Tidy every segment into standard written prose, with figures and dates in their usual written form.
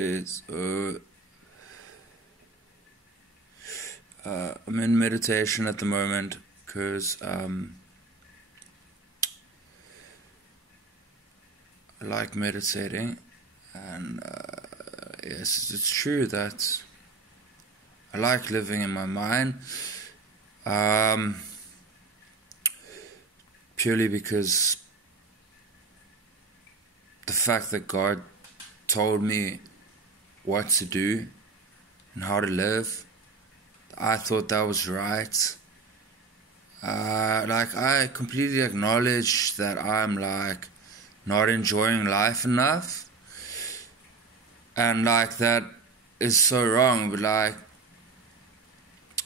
It's I'm in meditation at the moment because I like meditating, and yes, it's true that I like living in my mind, purely because the fact that God told me what to do and how to live, I thought that was right. I completely acknowledge that I'm not enjoying life enough, and that is so wrong. But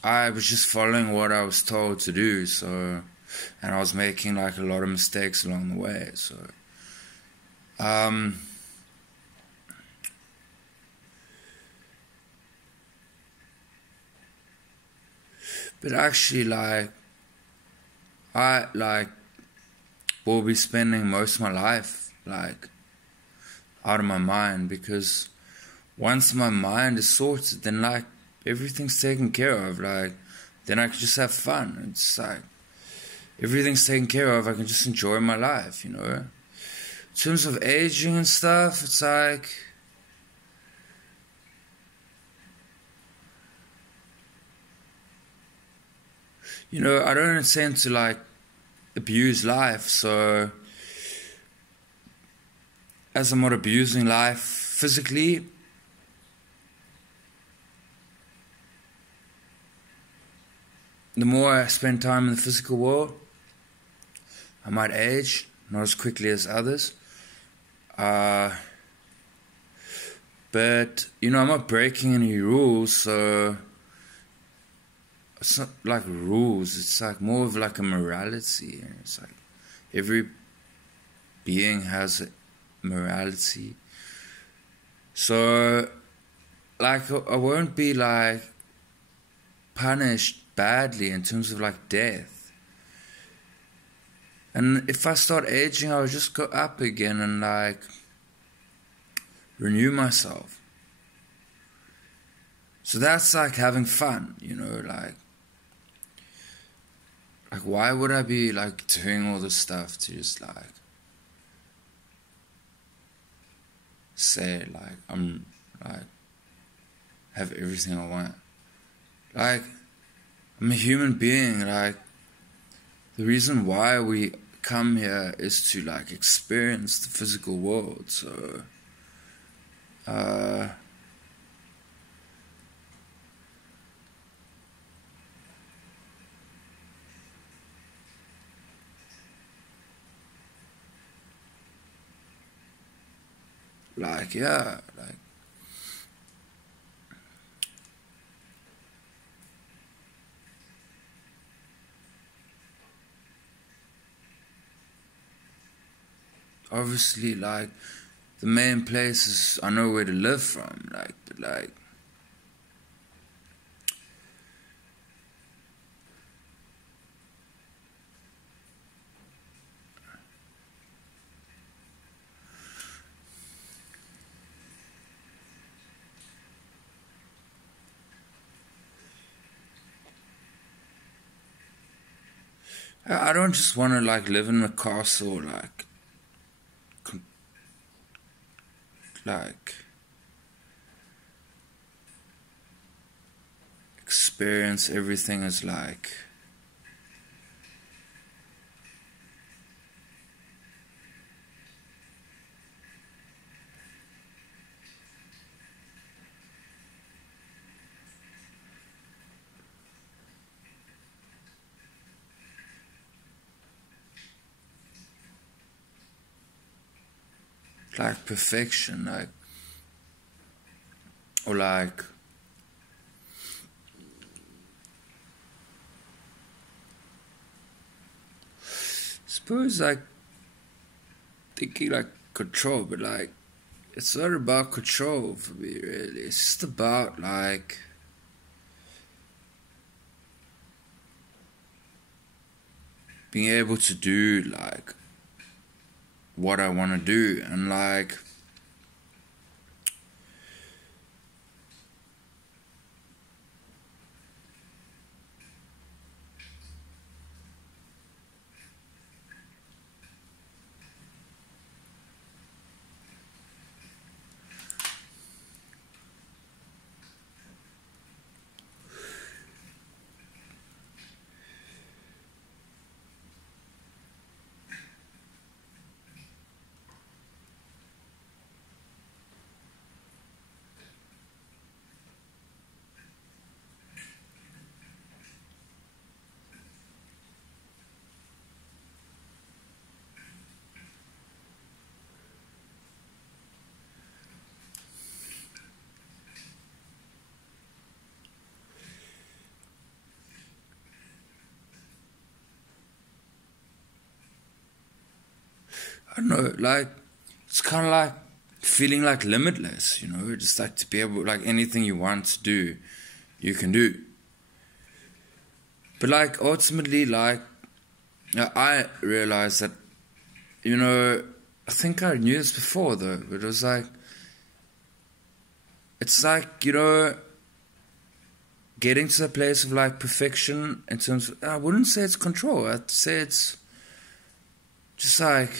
I was just following what I was told to do, and I was making a lot of mistakes along the way. So, but actually, I will be spending most of my life out of my mind, because once my mind is sorted, then everything's taken care of. Then I can just have fun. It's everything's taken care of. I can just enjoy my life, In terms of aging and stuff, it's I don't intend to abuse life, so as I'm not abusing life physically, the more I spend time in the physical world, I might age, not as quickly as others. But, I'm not breaking any rules, so it's not like rules, it's more of a morality. It's every being has a morality. So, I won't be punished badly in terms of death. And if I start aging, I'll just go up again and renew myself. So that's having fun, why would I be doing all this stuff to just say like I'm like have everything I want. Like, I'm a human being. Like, the reason why we come here is to like experience the physical world. So like, yeah, like, obviously, like, the main places I know where to live from, I don't just want to like live in a castle, like experience everything as like perfection, like, or like, suppose like thinking like control, but like it's not about control for me really. It's just about like being able to do like what I want to do, and like I don't know, like it's kind of like feeling like limitless, you know, just like to be able, like anything you want to do, you can do. But like ultimately, like I realized that, you know, I think I knew this before though, but it was like, it's like, you know, getting to the place of like perfection in terms of, I wouldn't say it's control, I'd say it's just like,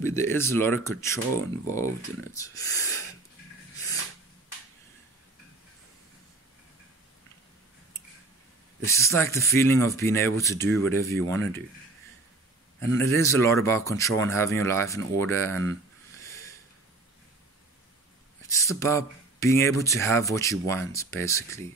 but there is a lot of control involved in it. It's just like the feeling of being able to do whatever you want to do. And it is a lot about control and having your life in order, and it's just about being able to have what you want, basically.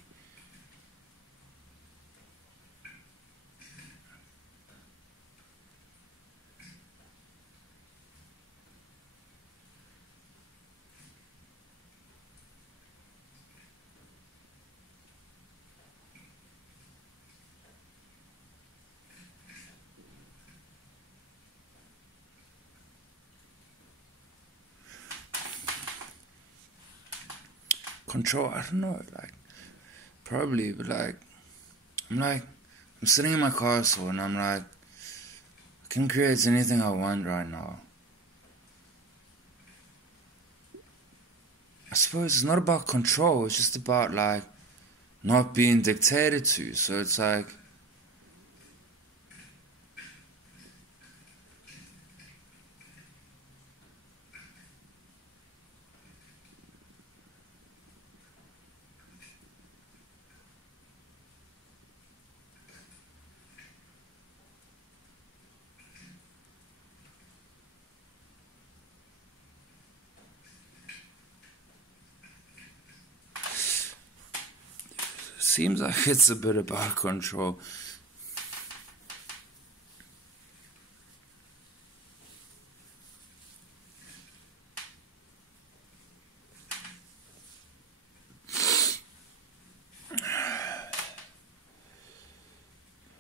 Control, I don't know, like, probably, but like, I'm sitting in my castle and I'm like, can create anything I want right now. I suppose it's not about control, it's just about like not being dictated to. So it's like, seems like it's a bit about control.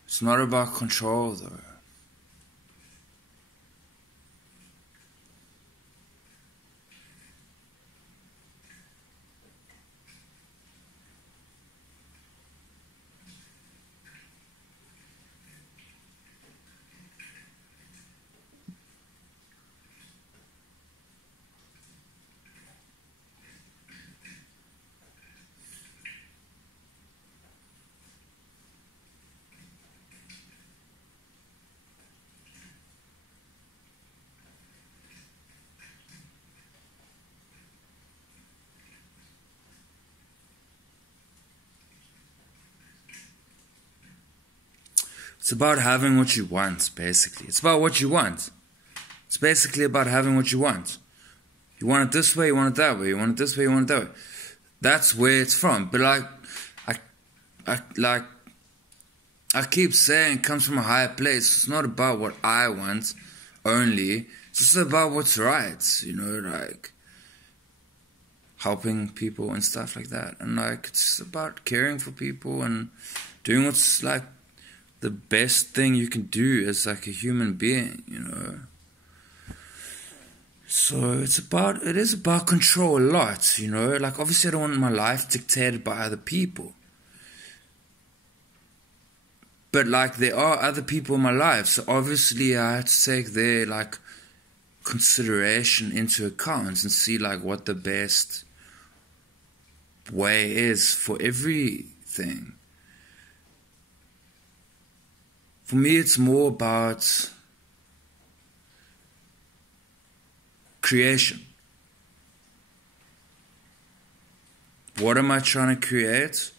It's not about control though. It's about having what you want, basically. It's about what you want. It's basically about having what you want. You want it this way, you want it that way. You want it this way, you want it that way. That's where it's from. But I keep saying it comes from a higher place. It's not about what I want only. It's just about what's right, you know, like helping people and stuff like that. And like it's about caring for people and doing what's like the best thing you can do as like a human being, you know. So it is about control a lot, you know. Like obviously I don't want my life dictated by other people. But like there are other people in my life, so obviously I have to take their like consideration into account and see like what the best way is for everything. For me, it's more about creation. What am I trying to create?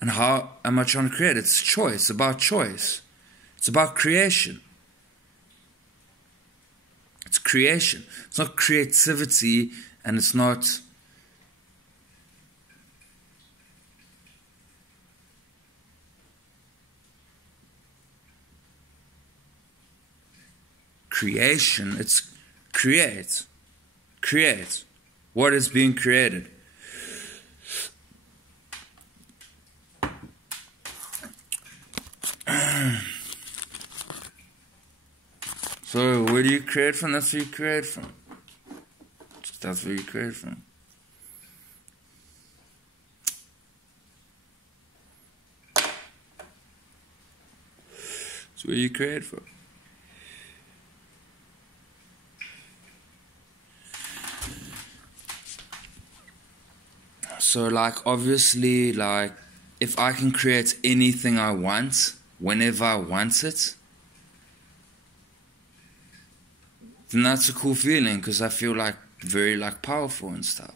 And how am I trying to create? It's choice. It's about choice. It's about creation. It's creation. It's not creativity, and it's not creation. It's create. Create. What is being created? So where do you create from? That's where you create from. That's where you create from. That's where you create from. So like obviously like if I can create anything I want whenever I want it, then that's a cool feeling because I feel like very like powerful and stuff.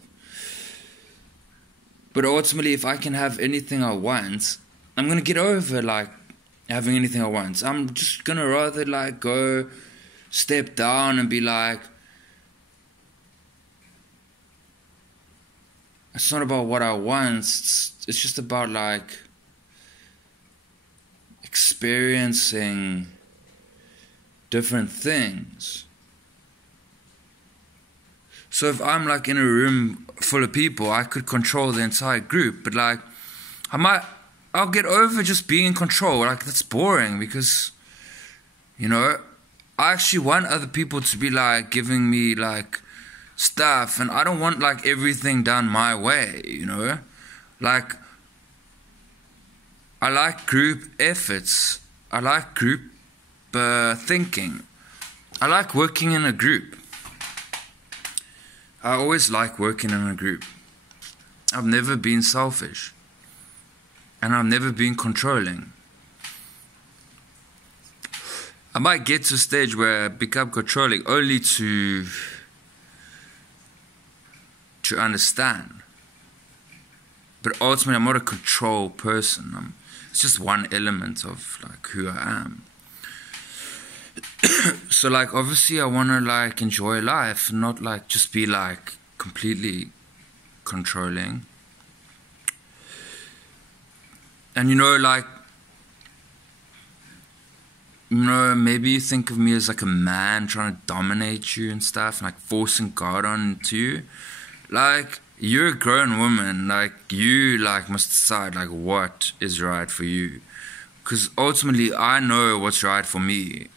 But ultimately if I can have anything I want, I'm gonna get over like having anything I want. I'm just gonna rather like go step down and be like, it's not about what I want, it's just about like experiencing different things. So if I'm like in a room full of people, I could control the entire group, but like I'll get over just being in control. Like that's boring because, you know, I actually want other people to be like giving me like stuff, and I don't want like everything done my way, you know. Like I like group efforts, I like group thinking. I like working in a group. I always like working in a group. I've never been selfish. And I've never been controlling. I might get to a stage where I become controlling only to understand. But ultimately, I'm not a control person. It's just one element of like who I am. So like obviously I want to like enjoy life, not like just be like completely controlling. And like, maybe you think of me as like a man trying to dominate you and stuff, and like forcing God onto you. Like, you're a grown woman, like you like must decide like what is right for you. Because ultimately I know what's right for me.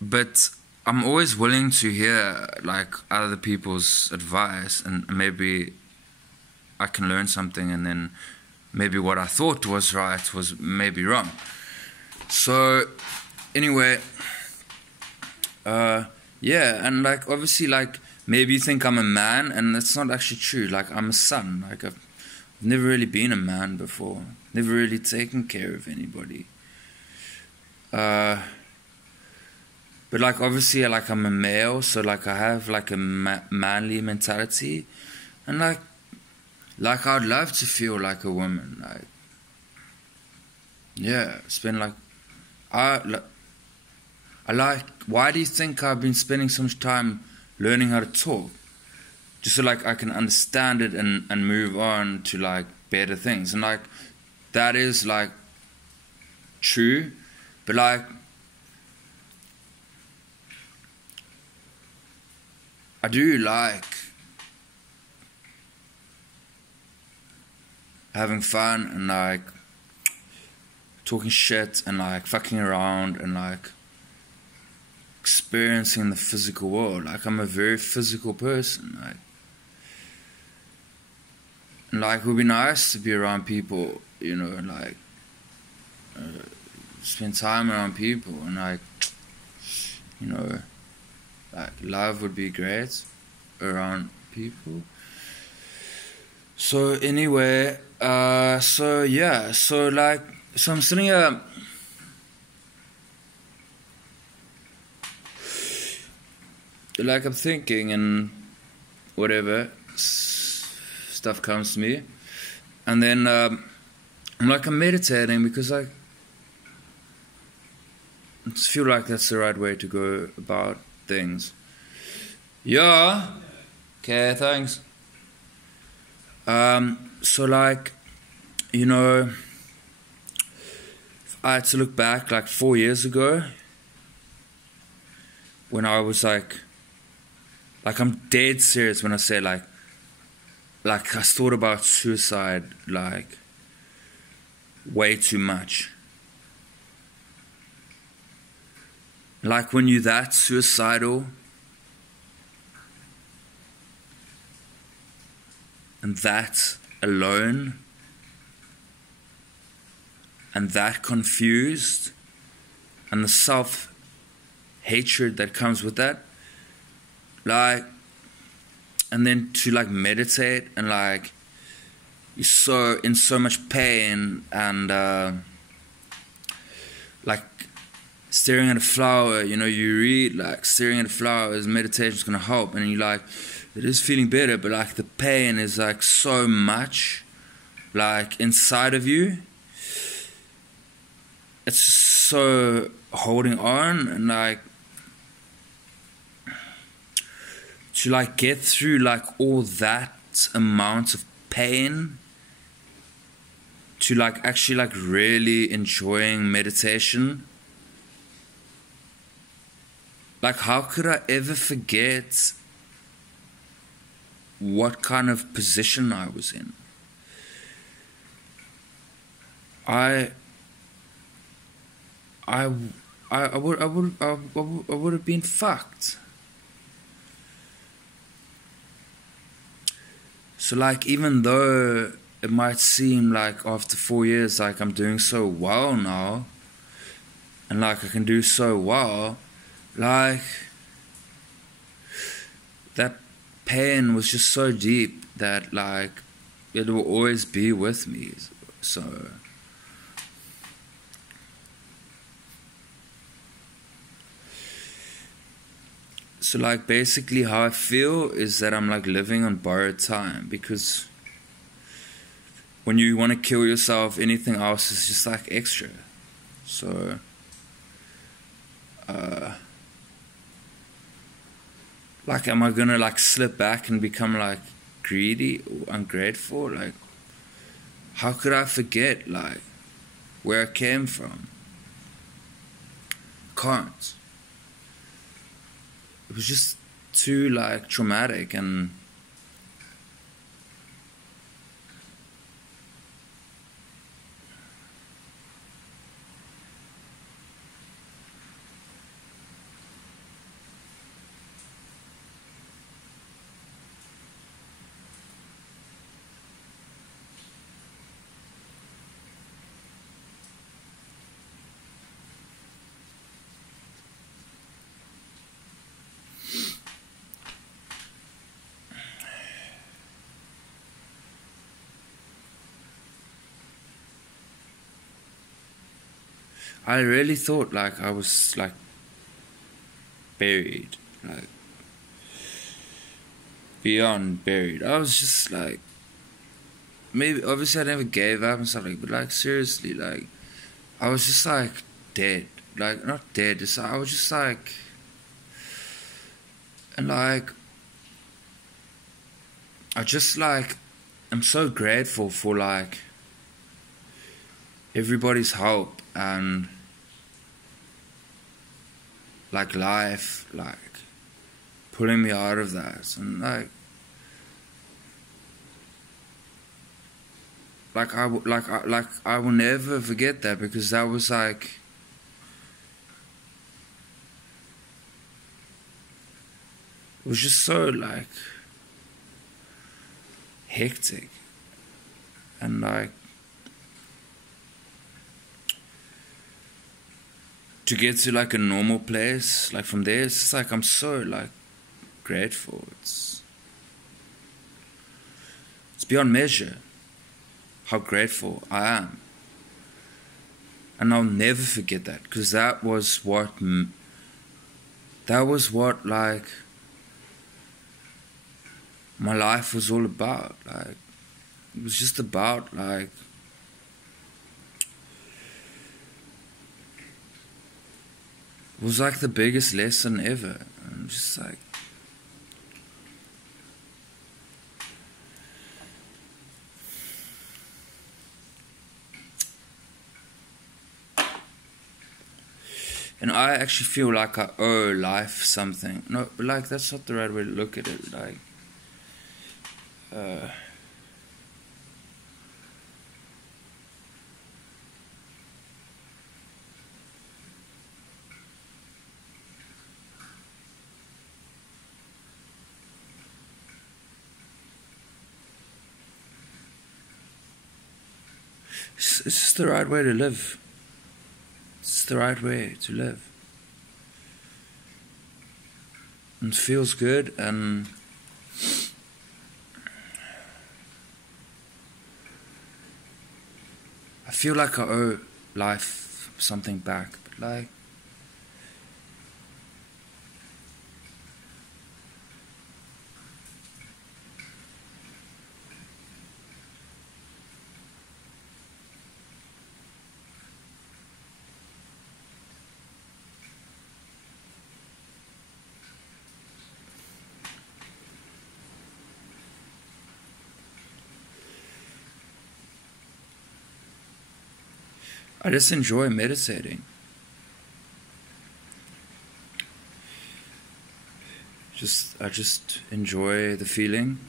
But I'm always willing to hear like other people's advice, and maybe I can learn something, and then maybe what I thought was right was maybe wrong. So anyway, yeah, and like obviously like maybe you think I'm a man, and that's not actually true. Like, I'm a son. Like, I've never really been a man before. Never really taken care of anybody. But like obviously like I'm a male, so like I have like a manly mentality, and like I'd love to feel like a woman. Like, yeah, spend like I like. Why do you think I've been spending so much time learning how to talk? Just so like I can understand it and move on to like better things. And like that is like true, but like I do like having fun and like talking shit and like fucking around and like experiencing the physical world. Like, I'm a very physical person. Like, and like it would be nice to be around people, and like spend time around people, and like like love would be great around people. So anyway, so yeah, so I'm sitting here like I'm thinking and whatever stuff comes to me, and then I'm meditating, because I just feel like that's the right way to go about things. Yeah. Okay, thanks. So like, if I had to look back like 4 years ago, when I was like I'm dead serious when I say like I thought about suicide like way too much. Like, when you're that suicidal and that alone and that confused, and the self-hatred that comes with that, like, and then to like meditate, and like you're so in so much pain, and like staring at a flower, you read like staring at a flower is meditation's gonna help, and you like, it is feeling better, but like the pain is like so much like inside of you. It's so holding on, and like to like get through like all that amount of pain, to like actually like really enjoying meditation. Like, how could I ever forget what kind of position I was in? I would have been fucked. So like, even though it might seem like after 4 years, like I'm doing so well now, and like I can do so well, like that pain was just so deep that like it will always be with me. So like basically how I feel is that I'm like living on borrowed time, because when you want to kill yourself, anything else is just like extra. So like, am I gonna like slip back and become like greedy or ungrateful? Like, how could I forget like where I came from? Can't. It was just too like traumatic. And I really thought like I was like buried, like beyond buried. I was just like, maybe obviously I never gave up and stuff like, but like seriously, like I was just like dead, like not dead. It's like, I was just like, and like I just like I'm so grateful for like everybody's help and like life, like pulling me out of that. And like I will never forget that, because that was like it was just so like hectic. And like to get to like a normal place, like from there, it's just like I'm so like grateful. It's beyond measure how grateful I am. And I'll never forget that, because that was what like my life was all about. Like it was just about like it was like the biggest lesson ever. I'm just like and I actually feel like I owe life something. No, but like that's not the right way to look at it. Like it's just the right way to live. It's the right way to live. And it feels good, and I feel like I owe life something back. But like I just enjoy meditating. I just enjoy the feeling.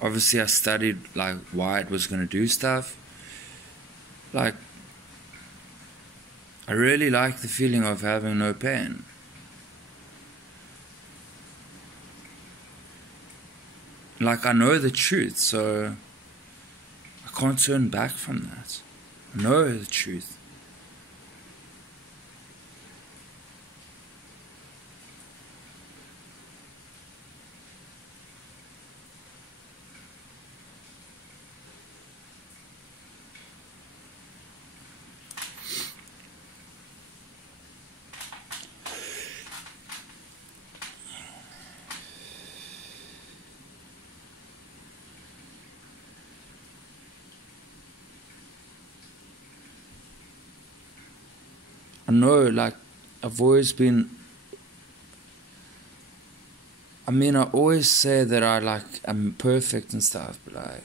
Obviously I studied like why it was gonna do stuff. Like I really like the feeling of having no pain. Like, I know the truth, so I can't turn back from that. I know the truth. I know, like, I've always been... I mean, I always say that I'm perfect and stuff, but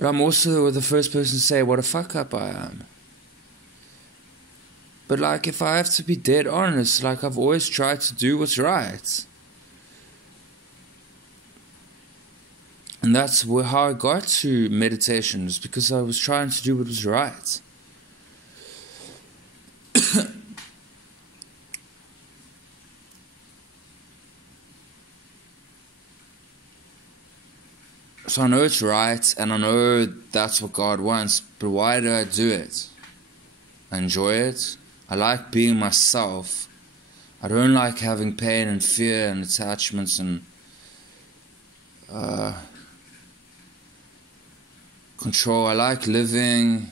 I'm also the first person to say what a fuck up I am. But like, if I have to be dead honest, like, I've always tried to do what's right. And that's how I got to meditation, was because I was trying to do what was right. So I know it's right, and I know that's what God wants, but why do I do it? I enjoy it. I like being myself. I don't like having pain and fear and attachments and control. I like living.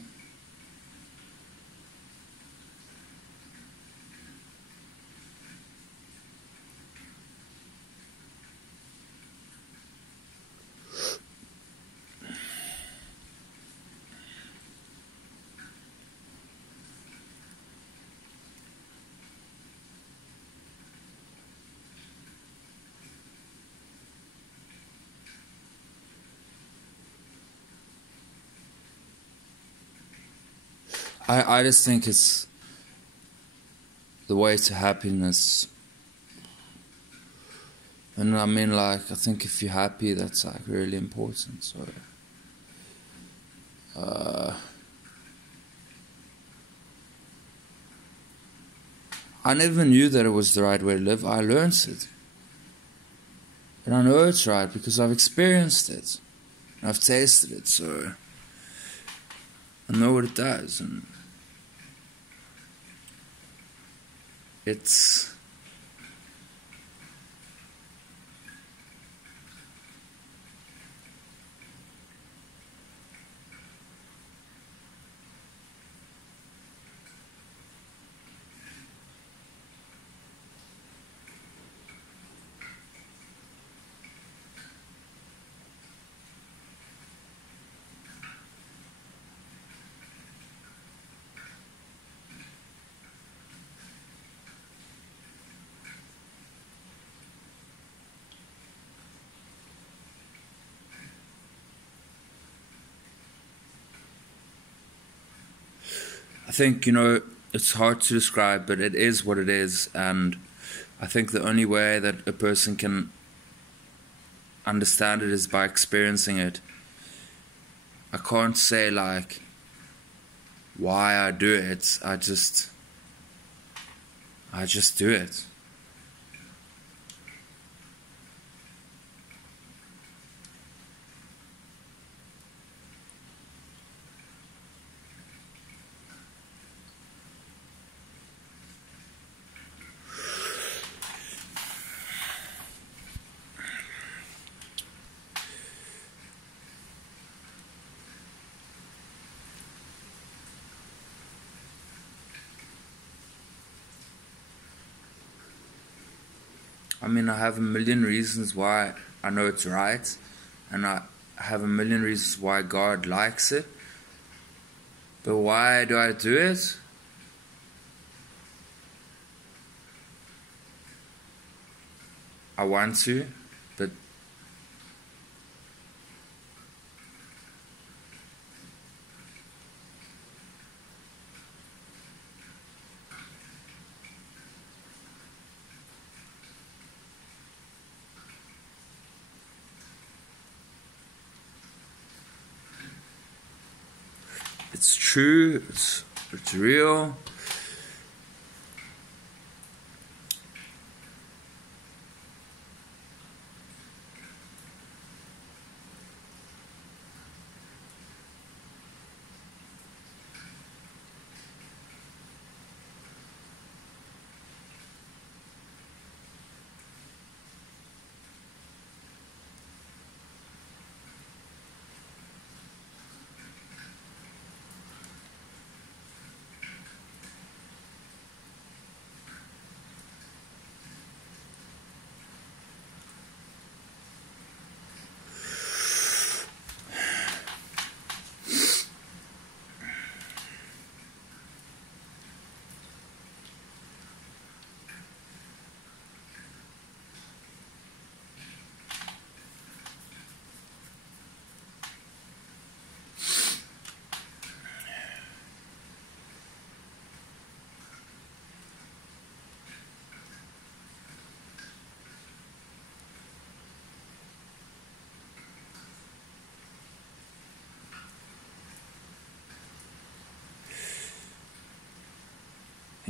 I just think it's the way to happiness. And I mean, like, I think if you're happy, that's like really important. So I never knew that it was the right way to live. I learned it. And I know it's right because I've experienced it. And I've tasted it, so I know what it does. And it's... I think, it's hard to describe, but it is what it is. And I think the only way that a person can understand it is by experiencing it. I can't say, like, why I do it. I just do it. I mean, I have a million reasons why I know it's right, and I have a million reasons why God likes it. But why do I do it? I want to, but it's true, it's real.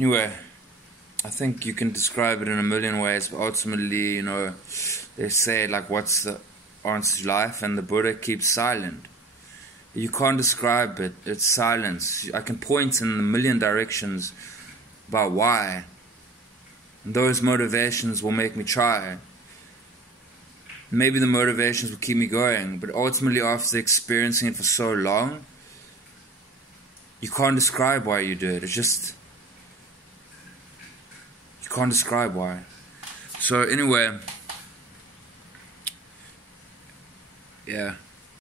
Anyway, I think you can describe it in a million ways, but ultimately, you know, they say, like, what's the answer to life? And the Buddha keeps silent. You can't describe it. It's silence. I can point in a million directions about why. And those motivations will make me try. Maybe the motivations will keep me going, but ultimately after experiencing it for so long, you can't describe why you do it. It's just, you can't describe why. So anyway, yeah.